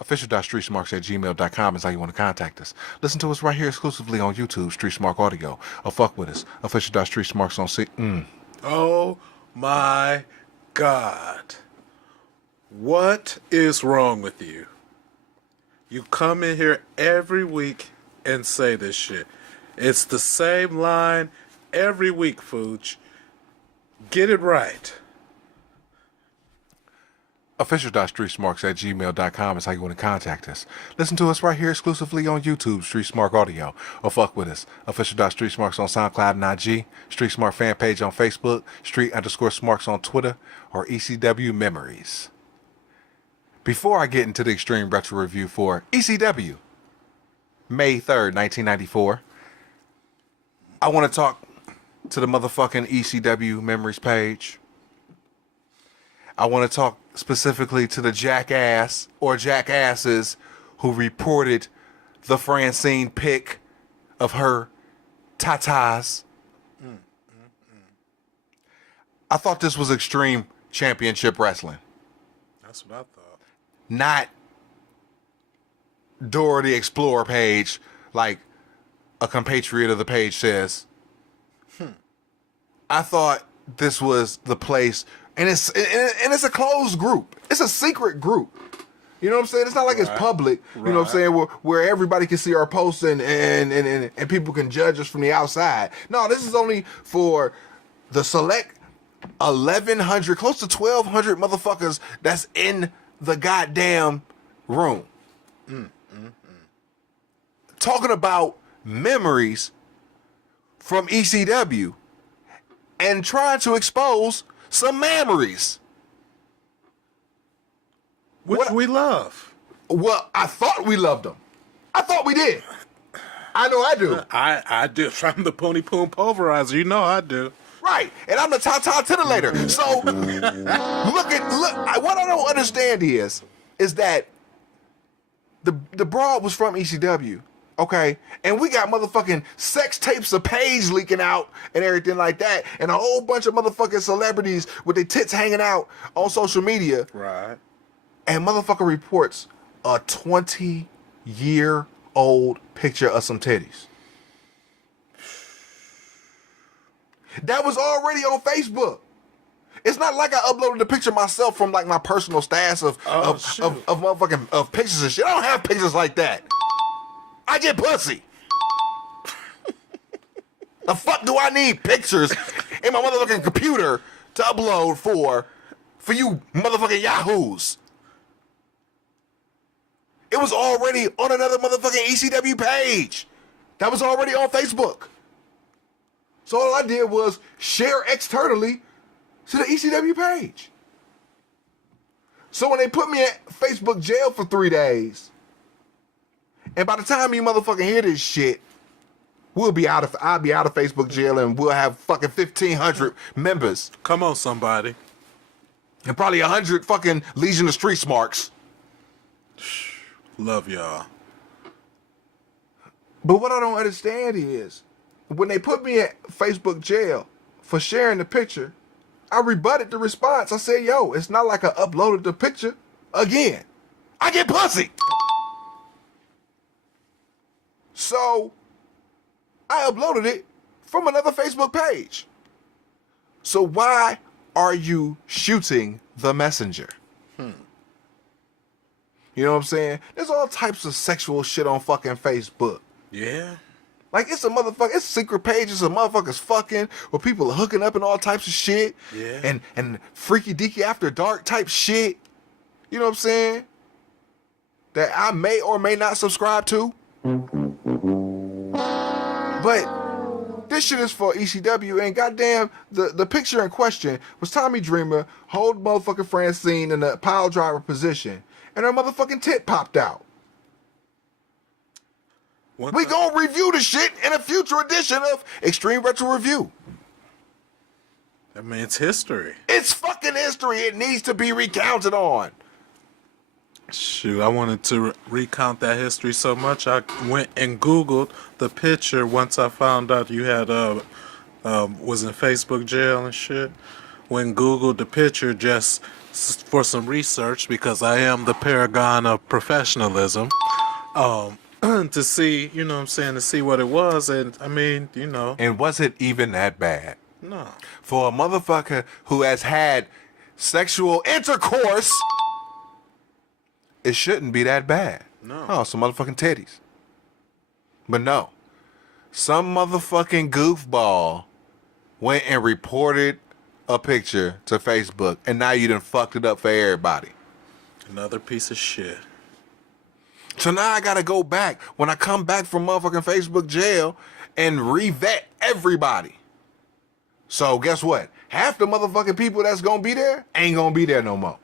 Official.StreetSmarks@gmail.com is how you want to contact us. Listen to us right here exclusively on YouTube, Street Smart Audio. Or fuck with us. Official.StreetSmarks on Oh my God. What is wrong with you? You come in here every week and say this shit. It's the same line every week, Fooch. Get it right. Official.StreetSmarks@gmail.com is how you want to contact us. Listen to us right here exclusively on YouTube, Street Smart Audio. Or fuck with us. Official.StreetSmarks on SoundCloud and IG. Street Smart Fanpage on Facebook. Street_Smarks on Twitter. Or ECW Memories. Before I get into the Extreme Retro Review for ECW, May 3rd, 1994, I want to talk to the motherfucking ECW Memories page. I want to talk specifically to the jackass or jackasses who reported the Francine pic of her tatas. I thought this was Extreme Championship Wrestling. That's what I thought. Not Dora the Explorer page, like a compatriot of the page says. I thought this was the place, and it's a closed group. It's a secret group. You know what I'm saying? It's not like it's public. You know what I'm saying? Where everybody can see our posts and people can judge us from the outside. No, this is only for the select 1,100, close to 1,200 motherfuckers that's in the goddamn room. Talking about memories from ECW and trying to expose some memories. Which we love. Well, I thought we loved them. I thought we did. I know I do. I do. I'm the Pony Poon Pulverizer. You know I do. Right, and I'm the Tata Titillator. So, look. What I don't understand is that the broad was from ECW, okay, and we got motherfucking sex tapes of Paige leaking out and everything like that, and a whole bunch of motherfucking celebrities with their tits hanging out on social media. Right. And motherfucker reports a 20-year-old picture of some titties. That was already on Facebook. It's not like I uploaded the picture myself from like my personal stash of motherfucking of pictures and shit. I don't have pictures like that. I get pussy. The fuck do I need pictures in my motherfucking computer to upload for you motherfucking yahoos? It was already on another motherfucking ECW page. That was already on Facebook. So all I did was share externally to the ECW page. So when they put me in Facebook jail for 3 days, and by the time you motherfucking hear this shit, I'll be out of Facebook jail and we'll have fucking 1,500 members. Come on, somebody. And probably 100 fucking Legion of Street Smarks. Love y'all. But what I don't understand is, when they put me in Facebook jail for sharing the picture, I rebutted the response. I said, yo, it's not like I uploaded the picture again. I get pussy. So I uploaded it from another Facebook page. So why are you shooting the messenger? You know what I'm saying? There's all types of sexual shit on fucking Facebook. Yeah. Like, it's secret pages of motherfuckers fucking, where people are hooking up and all types of shit. Yeah. And freaky deaky after dark type shit. You know what I'm saying? That I may or may not subscribe to. But this shit is for ECW, and goddamn, the picture in question was Tommy Dreamer holding motherfucking Francine in a pile driver position, and her motherfucking tit popped out. We gonna review the shit in a future edition of Extreme Retro Review. I mean, it's history. It's fucking history. It needs to be recounted on. Shoot, I wanted to recount that history so much, I went and Googled the picture once I found out you had was in Facebook jail and shit. When Googled the picture, just for some research because I am the paragon of professionalism. To see, you know what I'm saying, to see what it was. And I mean, you know. And was it even that bad? No. For a motherfucker who has had sexual intercourse, it shouldn't be that bad. No. Oh, some motherfucking titties. But no. Some motherfucking goofball went and reported a picture to Facebook, and now you done fucked it up for everybody. Another piece of shit. So now I gotta go back when I come back from motherfucking Facebook jail and re-vet everybody. So guess what? Half the motherfucking people that's gonna be there ain't gonna be there no more.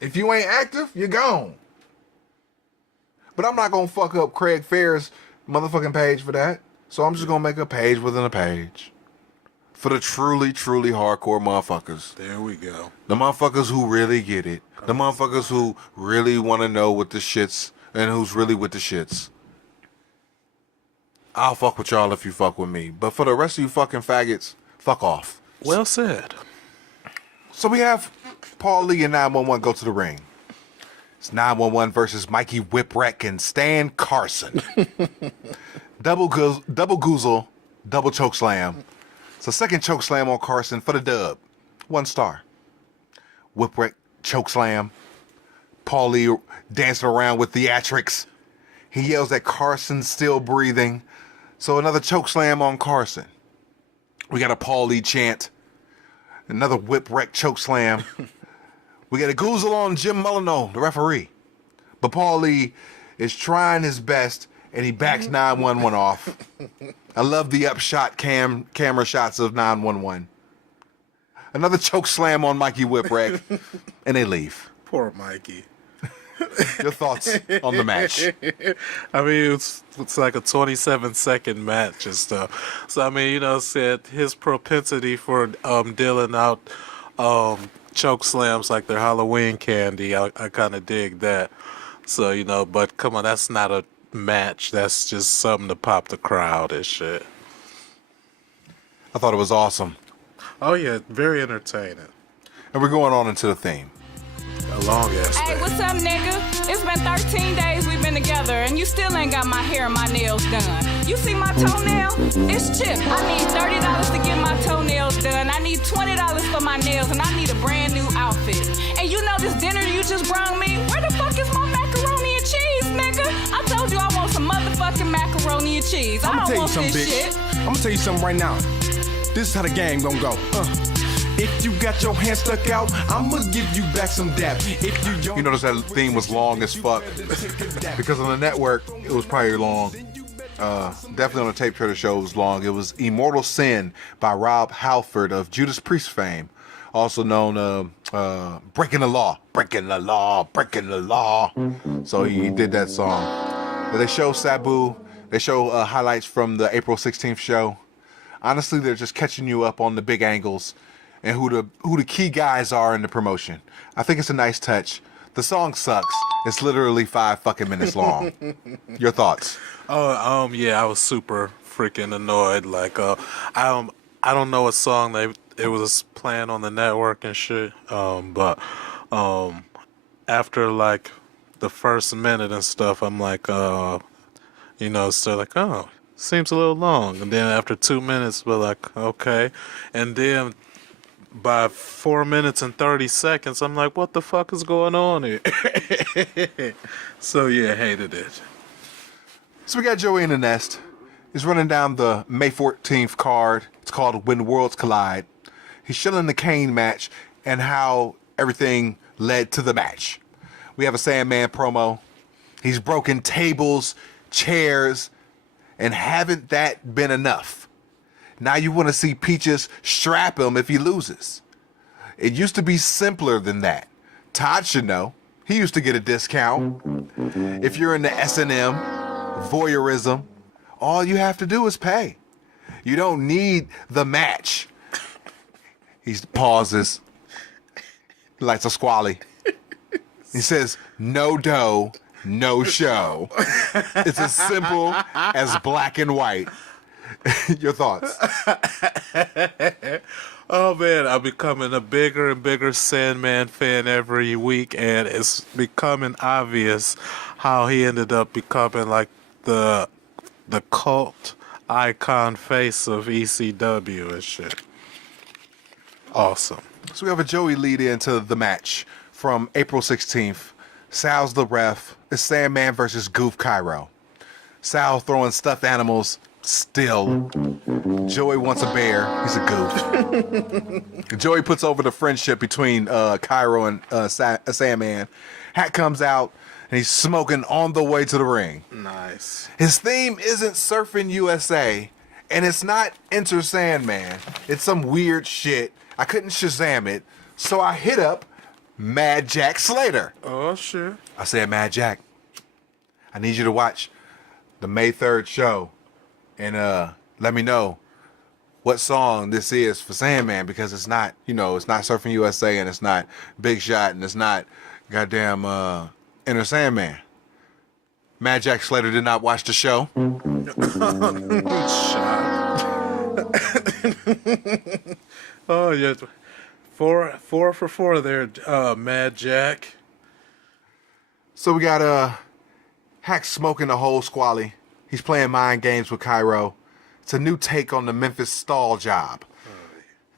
If you ain't active, you're gone. But I'm not gonna fuck up Craig Fair's motherfucking page for that. So I'm just gonna make a page within a page. For the truly, truly hardcore motherfuckers. There we go. The motherfuckers who really get it. The motherfuckers who really want to know what the shits and who's really with the shits. I'll fuck with y'all if you fuck with me. But for the rest of you fucking faggots, fuck off. Well said. So we have Paul Lee and 911 go to the ring. It's 911 versus Mikey Whipwreck and Stan Carson. double goozle, double choke slam. So second choke slam on Carson for the dub. 1 star. Whipwreck choke slam. Paul Lee dancing around with theatrics. He yells at Carson still breathing. So another choke slam on Carson. We got a Paul Lee chant. Another Whipwreck choke slam. We got a goozle on Jim Molyneux, the referee. But Paul Lee is trying his best and he backs 911 off. I love the upshot camera shots of 911. Another choke slam on Mikey Whipwreck, and they leave. Poor Mikey. Your thoughts on the match? I mean, it's like a 27-second match and stuff. So, I mean, you know, said his propensity for dealing out choke slams like they're Halloween candy, I kind of dig that. So, you know, but come on, that's not a match. That's just something to pop the crowd and shit. I thought it was awesome. Oh, yeah, very entertaining. And we're going on into the theme. A long ass Hey, thing. what's up, nigga? It's been 13 days we've been together, and you still ain't got my hair and my nails done. You see my toenail? It's chipped. I need $30 to get my toenails done. I need $20 for my nails, and I need a brand new outfit. And you know this dinner you just brought me? Where the fuck is my macaroni and cheese, nigga? I told you I want some motherfucking macaroni and cheese. I don't want this shit. I'm gonna tell you something right now. This is how the game gonna go. If you got your hand stuck out, I'ma give you back some dap. If You notice that theme was long as fuck. Because on the network, it was probably long. Definitely on the Tape Trader show, it was long. It was Immortal Sin by Rob Halford of Judas Priest fame. Also known Breaking the Law. Breaking the Law. Breaking the Law. So he did that song. But they show Sabu. They show highlights from the April 16th show. Honestly, they're just catching you up on the big angles and who the key guys are in the promotion. I think it's a nice touch. The song sucks. It's literally 5 fucking minutes long. Your thoughts? Oh, yeah, I was super freaking annoyed. Like, I don't know what song it was playing on the network and shit. But after like the first minute and stuff, I'm like, you know, still like, oh, seems a little long. And then after 2 minutes, we're like, okay. And then by 4 minutes and 30 seconds, I'm like, what the fuck is going on here? So yeah, hated it. So we got Joey in the Nest. He's running down the May 14th card. It's called When Worlds Collide. He's shilling the Kane match and how everything led to the match. We have a Sandman promo. He's broken tables, chairs, and haven't that been enough? Now you want to see Peaches strap him if he loses. It used to be simpler than that. Todd should know. He used to get a discount. If you're into S&M, voyeurism, all you have to do is pay. You don't need the match. He pauses, lights a squally. He says, no dough, no show. It's as simple as black and white. Your thoughts? Oh man, I'm becoming a bigger and bigger Sandman fan every week, and it's becoming obvious how he ended up becoming like the cult icon face of ECW and shit. Awesome. So we have a Joey lead into the match from April 16th. Sal's the ref. It's Sandman versus Goof Cairo. Sal throwing stuffed animals. Still. Joey wants a bear. He's a goof. Joey puts over the friendship between Cairo and Sandman. Hack comes out and he's smoking on the way to the ring. Nice. His theme isn't Surfing USA, and it's not Enter Sandman. It's some weird shit. I couldn't Shazam it, so I hit up Mad Jack Slater. Oh shit. I said, Mad Jack, I need you to watch the May 3rd show and let me know what song this is for Sandman, because it's not, it's not Surfing USA and it's not Big Shot and it's not goddamn Enter Sandman. Mad Jack Slater did not watch the show. Oh yeah, four for four there, Mad Jack. So we got Hack smoking the whole squally. He's playing mind games with Cairo. It's a new take on the Memphis stall job.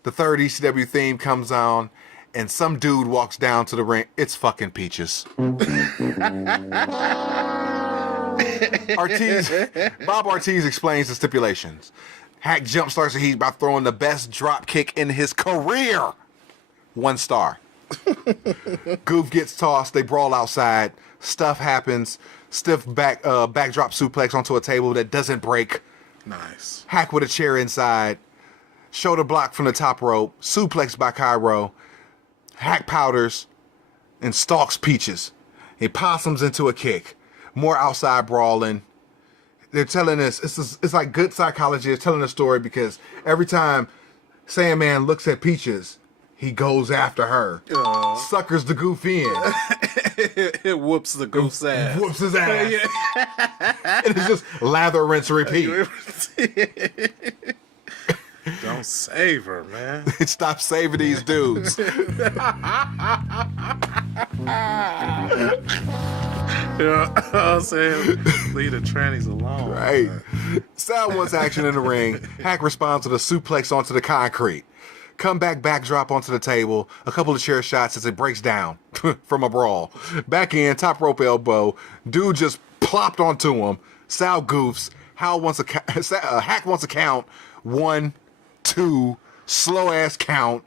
The third ECW theme comes on, and some dude walks down to the ring. It's fucking Peaches. Bob Ortiz explains the stipulations. Hack jumpstarts the heat by throwing the best drop kick in his career. 1 star. Goof gets tossed. They brawl outside. Stuff happens. Stiff backdrop suplex onto a table that doesn't break. Nice. Hack with a chair inside. Shoulder block from the top rope. Suplex by Cairo. Hack powders and stalks Peaches. He possums into a kick. More outside brawling. They're telling us, it's like good psychology. It's telling a story because every time Sandman looks at Peaches, he goes after her. Suckers the Goof in. It whoops the Goof's ass. Whoops his ass. And it's just lather, rinse, repeat. Don't save her, man. Stop saving these dudes. You know what I'm saying? Leave the trannies alone. Right. Sal wants action in the ring. Hack responds with a suplex onto the concrete. Comeback backdrop onto the table. A couple of chair shots as it breaks down from a brawl. Back in, top rope elbow. Dude just plopped onto him. Sal goofs. Hack wants a count. 1, 2, slow ass count.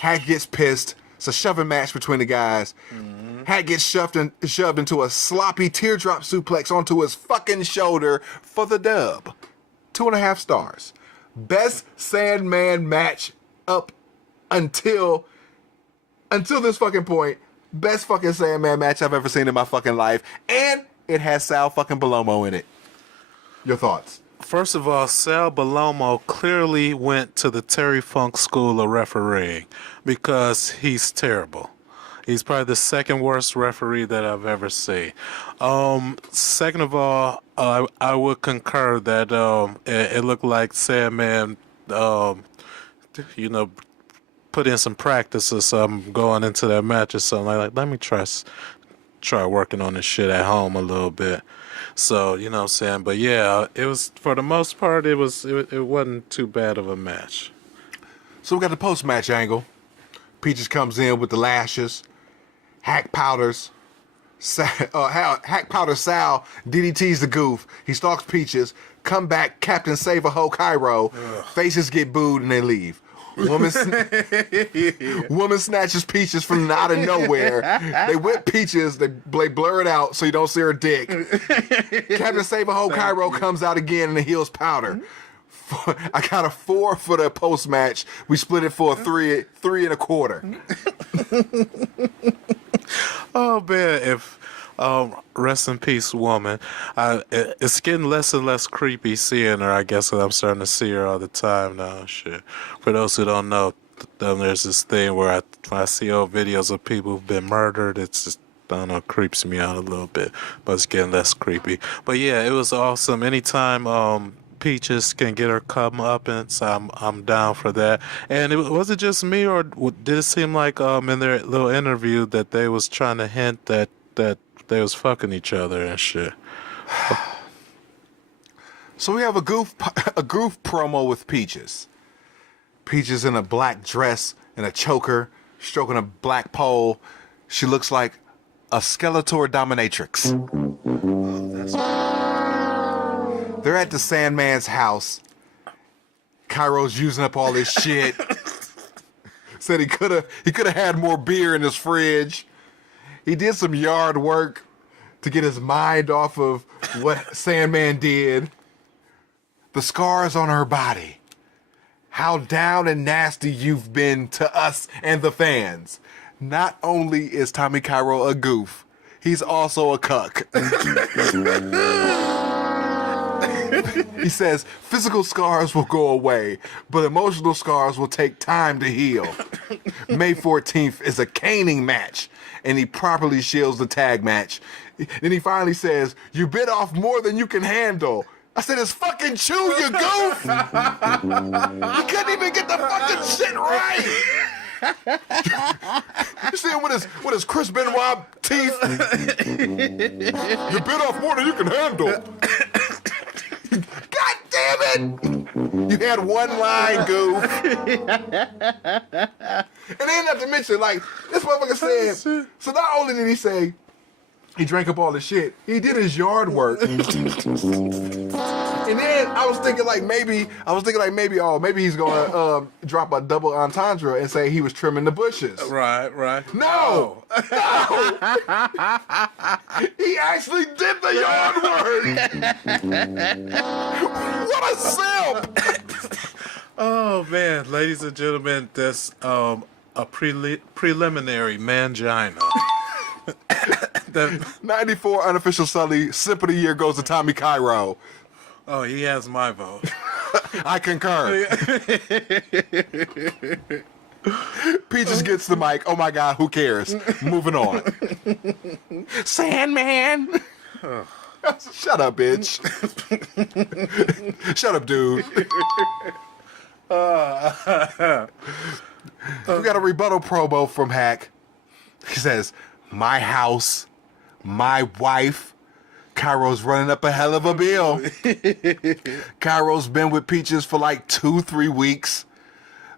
Hack gets pissed. It's a shoving match between the guys. Hack gets shoved into a sloppy teardrop suplex onto his fucking shoulder for the dub. 2.5 stars. Best Sandman match up until this fucking point. Best fucking Sandman match I've ever seen in my fucking life. And it has Sal fucking Balomo in it. Your thoughts? First of all, Sal Balomo clearly went to the Terry Funk school of refereeing because he's terrible. He's probably the second worst referee that I've ever seen. Second of all, I would concur that it looked like Sandman, put in some practice or something going into that match or something. Like let me try working on this shit at home a little bit. So, you know what I'm saying? But yeah, it was, for the most part, it wasn't too bad of a match. So we got the post-match angle. Peaches comes in with the lashes. Hack powders. Hack powders Sal. DDT's the Goof. He stalks Peaches. Come back, Captain Save a Ho Cairo. Faces get booed and they leave. Woman snatches Peaches from out of nowhere. They whip Peaches. They blur it out so you don't see her dick. Captain Save a Ho Cairo comes out again and the heels powder. I got a 4 for the post match. We split it for a 3 3.25. Oh man, if rest in peace, woman. It's getting less and less creepy seeing her, I guess, 'cause I'm starting to see her all the time now. Shit. For those who don't know, there's this thing where when I see old videos of people who've been murdered, it's just, I don't know, creeps me out a little bit, but it's getting less creepy. But yeah, it was awesome. Anytime Peaches can get her comeuppance, I'm down for that. And was it just me, or did it seem like in their little interview that they was trying to hint that they was fucking each other and shit? So we have a Goof promo with Peaches. Peaches in a black dress and a choker, stroking a black pole. She looks like a Skeletor dominatrix. They're at the Sandman's house. Cairo's using up all his shit. Said he could have had more beer in his fridge. He did some yard work to get his mind off of what Sandman did. The scars on her body. How down and nasty you've been to us and the fans. Not only is Tommy Cairo a goof, he's also a cuck. He says, physical scars will go away, but emotional scars will take time to heal. May 14th is a caning match, and he properly shields the tag match. Then he finally says, you bit off more than you can handle. I said, it's fucking chew, you goof! He couldn't even get the fucking shit right! You see him with his Chris Benoit teeth? You bit off more than you can handle. God damn it! You had one line, goof. And then not to mention, like, this motherfucker said, so not only did he say, he drank up all the shit, he did his yard work. And then I was thinking like maybe, maybe he's gonna drop a double entendre and say he was trimming the bushes. Right. No! He actually did the yard work! What a simp! Oh man, ladies and gentlemen, that's a preliminary mangina. 94 unofficial Sully sip of the year goes to Tommy Cairo. Oh, he has my vote. I concur. Peaches gets the mic. Oh my God, who cares? Moving on. Sandman. Shut up, bitch. Shut up, dude. We got a rebuttal promo from Hack. He says, my house, my wife. Cairo's running up a hell of a bill. Cairo's been with Peaches for like 2-3 weeks.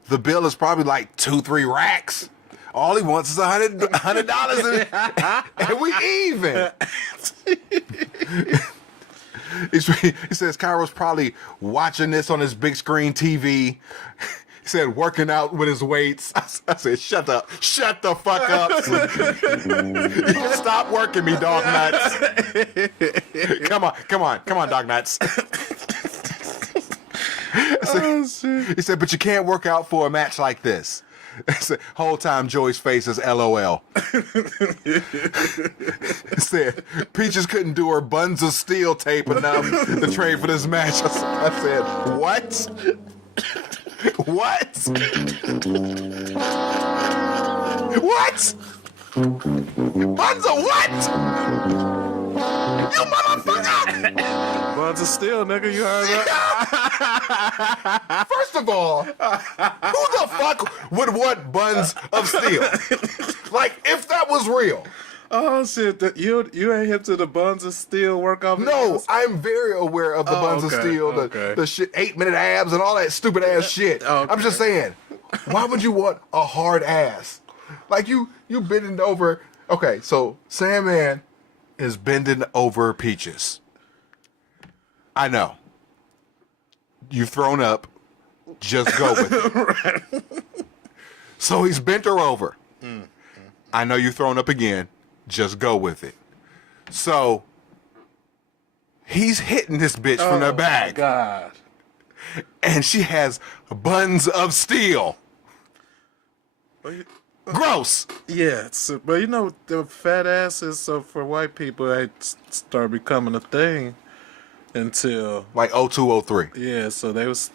The bill is probably like 2-3 racks. All he wants is $100 and we even. He says Cairo's probably watching this on his big screen TV. He said, working out with his weights. I said, shut the fuck up. Stop working me, dog nuts. Come on, dog nuts. He said, but you can't work out for a match like this. Whole time Joey's face is LOL. He said, Peaches couldn't do her buns of steel tape enough to train for this match. I said, what? What? What? Buns of what? You motherfucker! Buns of steel, nigga, you heard that? First of all, who the fuck would want buns of steel? Like, if that was real. Oh shit! You ain't hip to the buns of steel workout? No, I'm very aware of the buns of steel, the shit, 8-minute abs, and all that stupid ass shit. Okay. I'm just saying, why would you want a hard ass? Like you bending over. Okay, so Sandman is bending over Peaches. I know. You've thrown up. Just go with it. Right. So he's bent her over. I know you've thrown up again. Just go with it. So he's hitting this bitch from the back. Oh, God. And she has buns of steel. Gross. Yeah, but you know, the fat asses for white people ain't start becoming a thing until like 0203. Yeah, so that's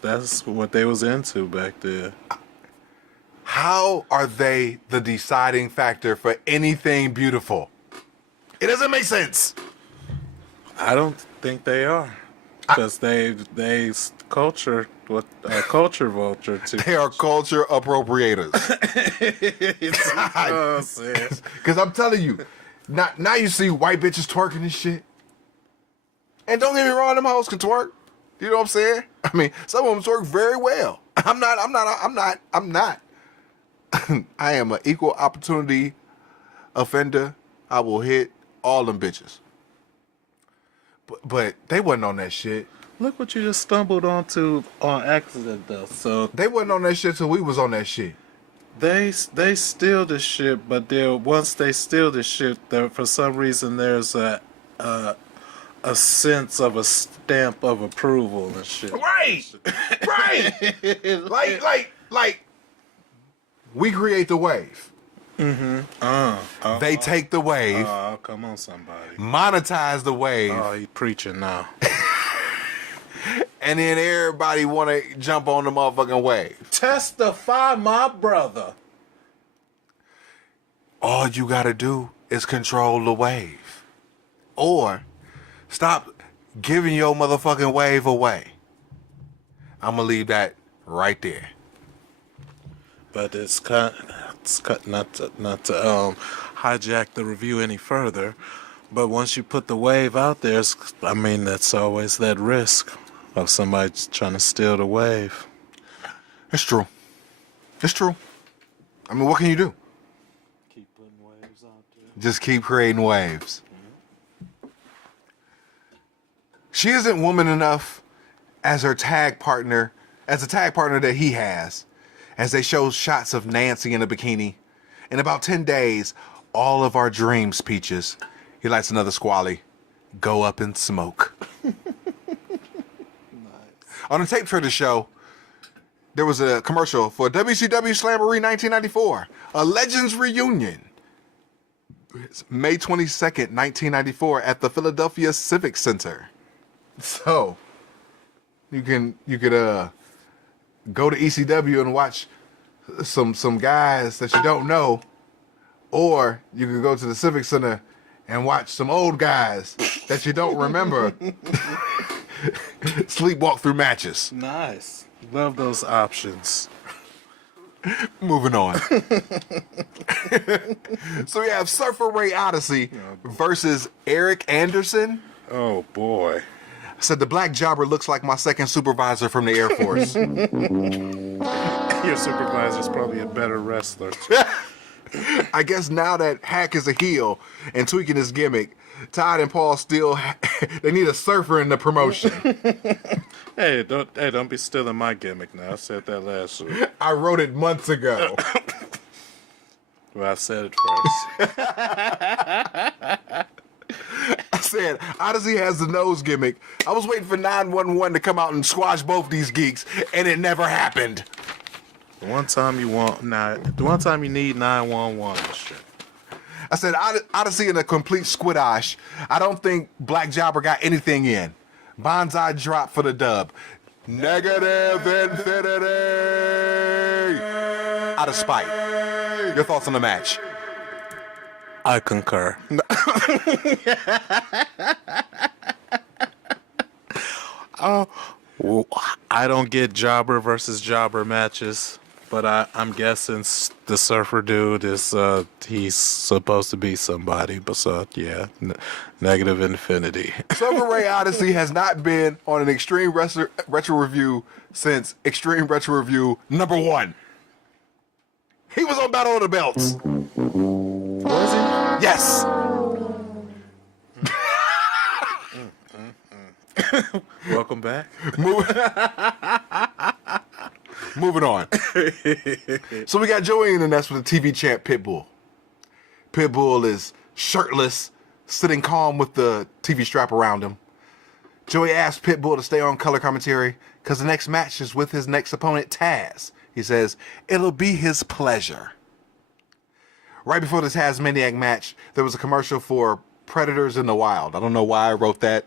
what they was into back then. How are they the deciding factor for anything beautiful? It doesn't make sense. I don't think they are. because they culture what culture vulture too. They are culture appropriators. Because I'm telling you, now you see white bitches twerking and shit. And don't get me wrong, them hoes can twerk. You know what I'm saying? I mean, some of them twerk very well. I'm not. I am an equal opportunity offender. I will hit all them bitches. But they wasn't on that shit. Look what you just stumbled onto on accident, though. So They wasn't on that shit till we was on that shit. they steal the shit, but once they steal the shit, there for some reason there's a sense of a stamp of approval and shit. Right, right. like, we create the wave. They take the wave, Oh, come on, somebody. monetize the wave, Oh, he preaching now. and then everybody want to jump on the motherfucking wave. Testify, my brother. All you gotta do is control the wave, or stop giving your motherfucking wave away. I'm gonna leave that right there. But it's not to hijack the review any further. But once you put the wave out there, that's always that risk of somebody trying to steal the wave. It's true. It's true. I mean, what can you do? Keep putting waves out there. Just keep creating waves. She isn't woman enough as her tag partner, as a tag partner that he has, as they show shots of Nancy in a bikini. In about 10 days, all of our dreams, Peaches. He lights another squally. Go up in smoke. Nice. On the Tape Trader show, there was a commercial for WCW Slamboree 1994, a Legends reunion. It's May 22nd, 1994 at the Philadelphia Civic Center. So, you could go to ECW and watch some guys that you don't know, or you could go to the Civic Center and watch some old guys that you don't remember sleepwalk through matches. Nice. Love those options. Moving on. So we have Surfer Ray Odyssey versus Eric Anderson. Oh, boy. Said the black jobber looks like my second supervisor from the Air Force. Your supervisor's probably a better wrestler. I guess now that Hack is a heel and tweaking his gimmick, Todd and Paul still they need a surfer in the promotion. Hey, don't be stealing my gimmick now. I said that last week. I wrote it months ago. Well, I said it first. I said, Odyssey has the nose gimmick. I was waiting for 911 to come out and squash both these geeks, and it never happened. The one time you need 911 and shit. I said, Odyssey in a complete squidash. I don't think Black Jobber got anything in. Bonsai drop for the dub. Negative infinity. Out of spite. Your thoughts on the match? I concur. Well, I don't get jobber versus jobber matches, but I'm guessing the surfer dude is he's supposed to be somebody. But yeah, negative infinity. Surfer Ray Odyssey has not been on an Extreme Retro Review since Extreme Retro Review #1. He was on Battle of the Belts. Was he? Yes. Welcome back. Moving on. So we got Joey in the nest with the TV champ Pitbull. Pitbull is shirtless, sitting calm with the TV strap around him. Joey asks Pitbull to stay on color commentary because the next match is with his next opponent, Taz. He says, it'll be his pleasure. Right before the Tasmaniac match, there was a commercial for Predators in the Wild. I don't know why I wrote that.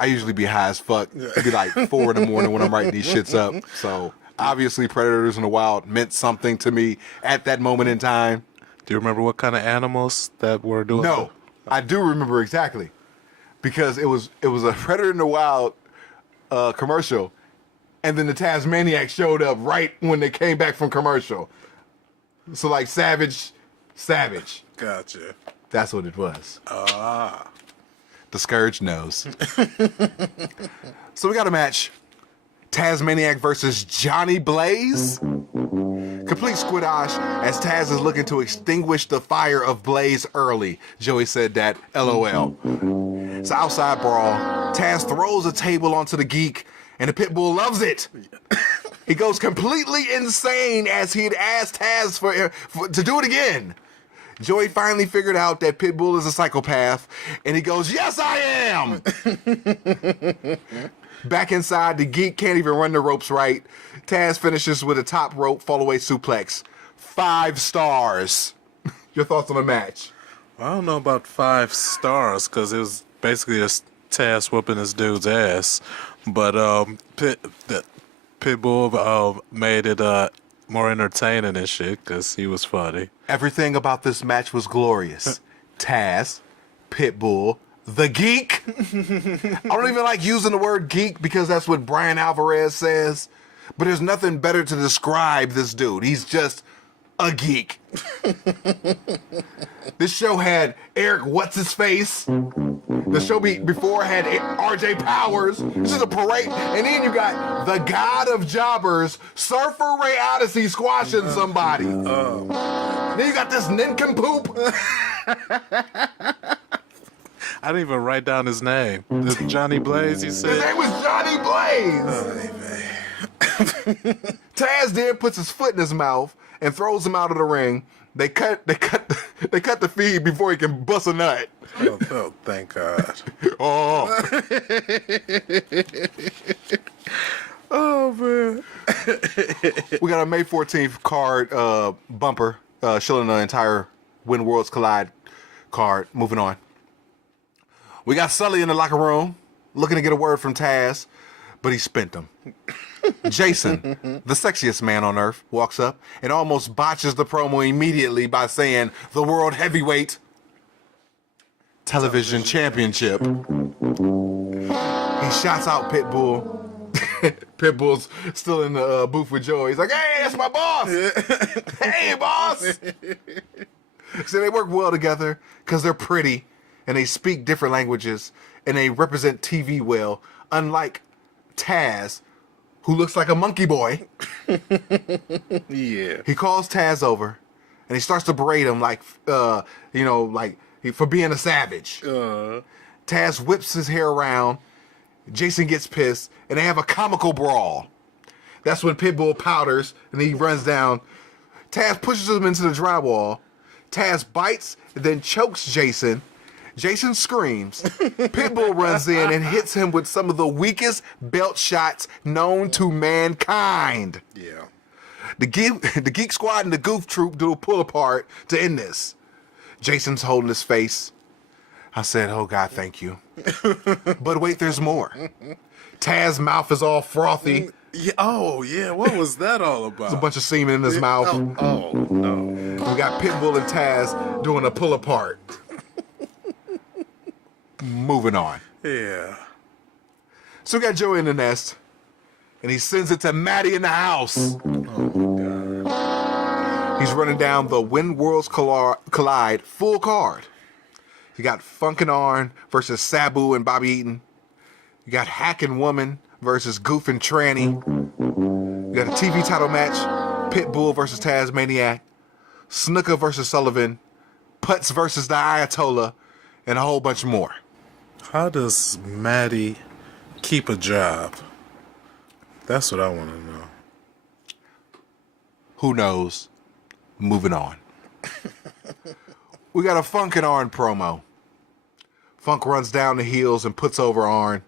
I usually be high as fuck. It'd be like 4 in the morning when I'm writing these shits up. So obviously Predators in the Wild meant something to me at that moment in time. Do you remember what kind of animals that were doing? No, I do remember exactly. because it was a Predator in the Wild commercial, and then the Tasmaniac showed up right when they came back from commercial. So like Savage. Gotcha. That's what it was. Ah. The Scourge knows. So we got a match. Tasmaniac versus Johnny Blaze. Complete squidash as Taz is looking to extinguish the fire of Blaze early. Joey said that, LOL. It's an outside brawl. Taz throws a table onto the geek, and the Pitbull loves it. He goes completely insane as he'd asked Taz to do it again. Joey finally figured out that Pitbull is a psychopath, and he goes, "Yes, I am!" Back inside, the geek can't even run the ropes right. Taz finishes with a top rope fallaway suplex. 5 stars. Your thoughts on the match? I don't know about 5 stars because it was basically just Taz whooping this dude's ass. But Pitbull made it more entertaining and shit because he was funny. Everything about this match was glorious. Taz, Pitbull, the geek. I don't even like using the word geek because that's what Brian Alvarez says. But there's nothing better to describe this dude. He's just a geek. This show had Eric What's-His-Face. The show before had RJ Powers. This is a parade. And then you got the god of jobbers, Surfer Ray Odyssey, squashing somebody. Then you got this nincompoop. I didn't even write down his name. This Johnny Blaze, he said. His name was Johnny Blaze. Taz then puts his foot in his mouth and throws him out of the ring. They cut the feed before he can bust a nut. Oh, thank God. Oh. Oh, man. We got a May 14th card bumper showing the entire When Worlds Collide card. Moving on. We got Sully in the locker room looking to get a word from Taz, but he spent them. Jason, the sexiest man on earth, walks up and almost botches the promo immediately by saying the World Heavyweight Television Championship. He shouts out Pitbull. Pitbull's still in the booth with Joey. He's like, "Hey, that's my boss." "Hey, boss." So they work well together because they're pretty and they speak different languages and they represent TV well, unlike Taz, who looks like a monkey boy. Yeah. He calls Taz over and he starts to berate him like for being a savage. Taz whips his hair around. Jason gets pissed and they have a comical brawl. That's when Pitbull powders and he runs down. Taz pushes him into the drywall. Taz bites and then chokes Jason. Jason screams. Pitbull runs in and hits him with some of the weakest belt shots known to mankind. Yeah. The Geek Squad and the Goof Troop do a pull apart to end this. Jason's holding his face. I said, "Oh God, thank you." But wait, there's more. Taz's mouth is all frothy. Yeah. Oh, yeah. What was that all about? There's a bunch of semen in his mouth. Oh, no. We got Pitbull and Taz doing a pull apart. Moving on. Yeah. So we got Joey in the nest, and he sends it to Maddie in the house. Oh, God. He's running down the When Worlds Collide full card. You got Funkin' Arn versus Sabu and Bobby Eaton. You got Hackin' Woman versus Goof and Tranny. You got a TV title match, Pitbull versus Tasmaniac, Snooker versus Sullivan, Putz versus the Ayatollah, and a whole bunch more. How does Maddie keep a job? That's what I want to know. Who knows? Moving on. We got a Funkin' Arn promo. Funk runs down the heels and puts over Arn.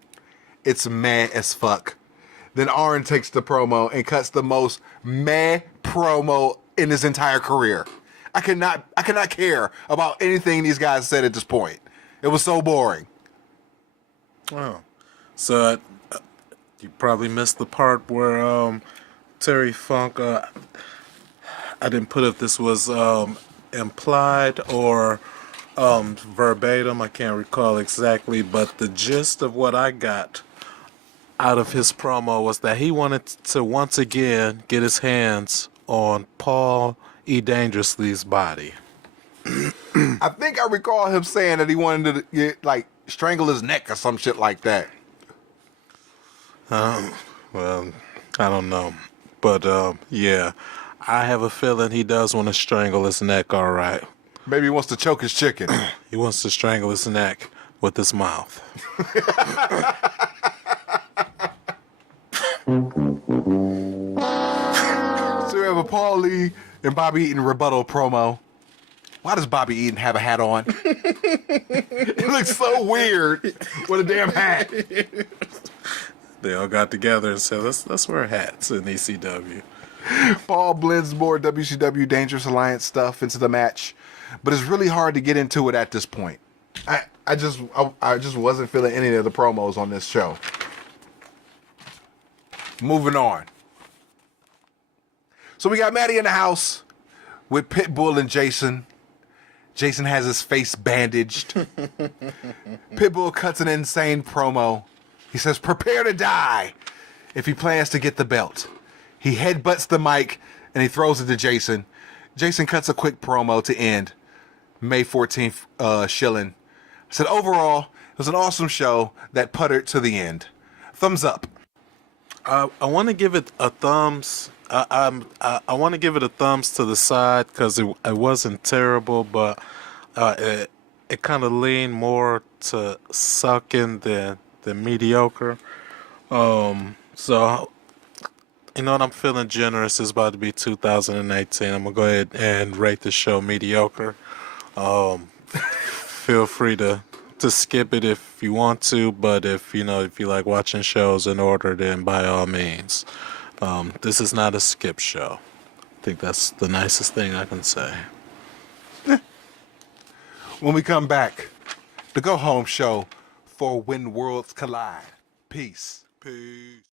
It's meh as fuck. Then Arn takes the promo and cuts the most meh promo in his entire career. I cannot care about anything these guys said at this point. It was so boring. Oh. So you probably missed the part where Terry Funk, I didn't put if this was implied or Verbatim, I can't recall exactly, but the gist of what I got out of his promo was that he wanted to once again get his hands on Paul E. Dangerously's body. I think I recall him saying that he wanted to get, like, strangle his neck or some shit like that. Well, I don't know. But, yeah, I have a feeling he does want to strangle his neck, all right. Maybe he wants to choke his chicken. He wants to strangle his neck with his mouth. So we have a Paul Lee and Bobby Eaton rebuttal promo. Why does Bobby Eaton have a hat on? It looks so weird with a damn hat. They all got together and said, let's wear hats in ECW. Paul blends more WCW Dangerous Alliance stuff into the match, but it's really hard to get into it at this point. I just wasn't feeling any of the promos on this show. Moving on. So we got Maddie in the house with Pitbull and Jason. Jason has his face bandaged. Pitbull cuts an insane promo. He says, prepare to die if he plans to get the belt. He headbutts the mic and he throws it to Jason. Jason cuts a quick promo to end. May 14th shilling. Said, overall, it was an awesome show that puttered to the end. Thumbs up. I want to give it a thumbs. I want to give it a thumbs to the side because it wasn't terrible, but it kind of leaned more to sucking than mediocre. So you know what? I'm feeling generous. It's about to be 2018. I'm gonna go ahead and rate the show mediocre. Feel free to skip it if you want to, but if you like watching shows in order, then by all means. This is not a skip show. I think that's the nicest thing I can say. When we come back, the Go Home Show for When Worlds Collide. Peace. Peace.